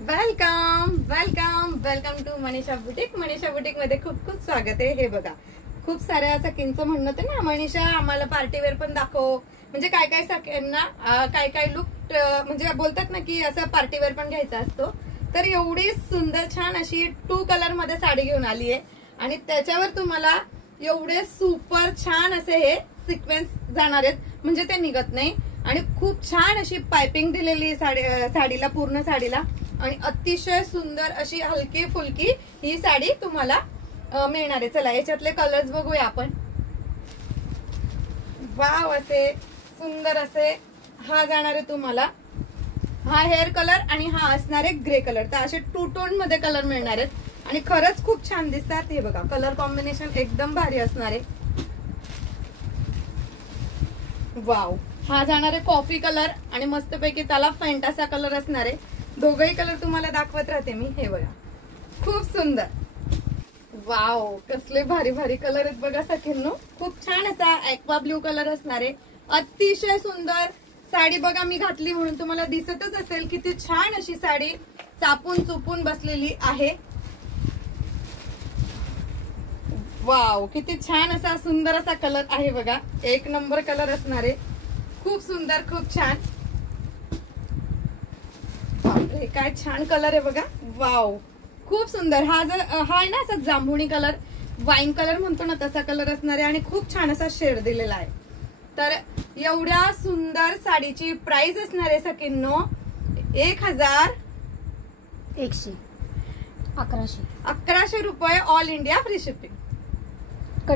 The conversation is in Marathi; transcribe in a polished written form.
Welcome welcome welcome to Manisha boutique. Manisha boutique मध्ये खूप खूप स्वागत आहे. हे बघा, खूप साऱ्या सखींचं म्हणणं होतं ना, मनीषा आम्हाला पार्टीवेअर पण दाखव. म्हणजे काय काय सखींना काय काय लुक म्हणजे बोलतात ना की असं पार्टीवेअर पण घ्यायचा असतो. तर एवढी सुंदर छान अशी 2 कलर मध्ये साडी घेऊन आली आहे आणि त्याच्यावर तुम्हाला एवढे सुपर छान असे हे सिक्वेन्स जाणार आहेत, म्हणजे ते निघत नाही. आणि खूप छान अशी पाइपिंग दिलेली साडीला, पूर्ण साडीला. आणि अतिशय सुंदर अशी हलकी फुलकी ही साडी तुम्हाला मिळणार आहे. चला याच्यातले कलर्स बघूया आपण. वाव, असे सुंदर असे हा जाणार आहे तुम्हाला, हा हेअर कलर आणि हा असणार आहे ग्रे कलर. तर असे 2 टोन मध्ये कलर मिळणार आहेत आणि खरंच खूप छान दिसतात. हे बघा, कलर कॉम्बिनेशन एकदम भारी असणार आहे. वाव, हा जाणार आहे कॉफी कलर आणि मस्तपैकी त्याला फेंट असा कलर असणार आहे. दोघही कलर तुम्हाला दाखवत राहते मी. हे बघा, खूप सुंदर. वाव, कसले भारी भारी कलर आहेत बघा सखींनो. खूप छान असा ॲक्वा ब्ल्यू कलर असणार आहे. अतिशय सुंदर साडी बघा, मी घातली म्हणून तुम्हाला दिसतच असेल किती छान अशी साडी चापून चुपून बसलेली आहे. वाव, किती छान असा सुंदर असा कलर आहे बघा. 1 नंबर कलर असणार आहे. खूप सुंदर, खूप छान. बापरे, काय छान कलर आहे बघा. वाव, खूप सुंदर. हा आहे ना असा जांभुणी कलर, वाईन कलर म्हणतो ना, तसा कलर असणार आहे. आणि खूप छान असा शेड दिलेला आहे. तर एवढ्या सुंदर साडीची प्राइस असणार आहे सखींनो 1100 रुपये. All India free shipping.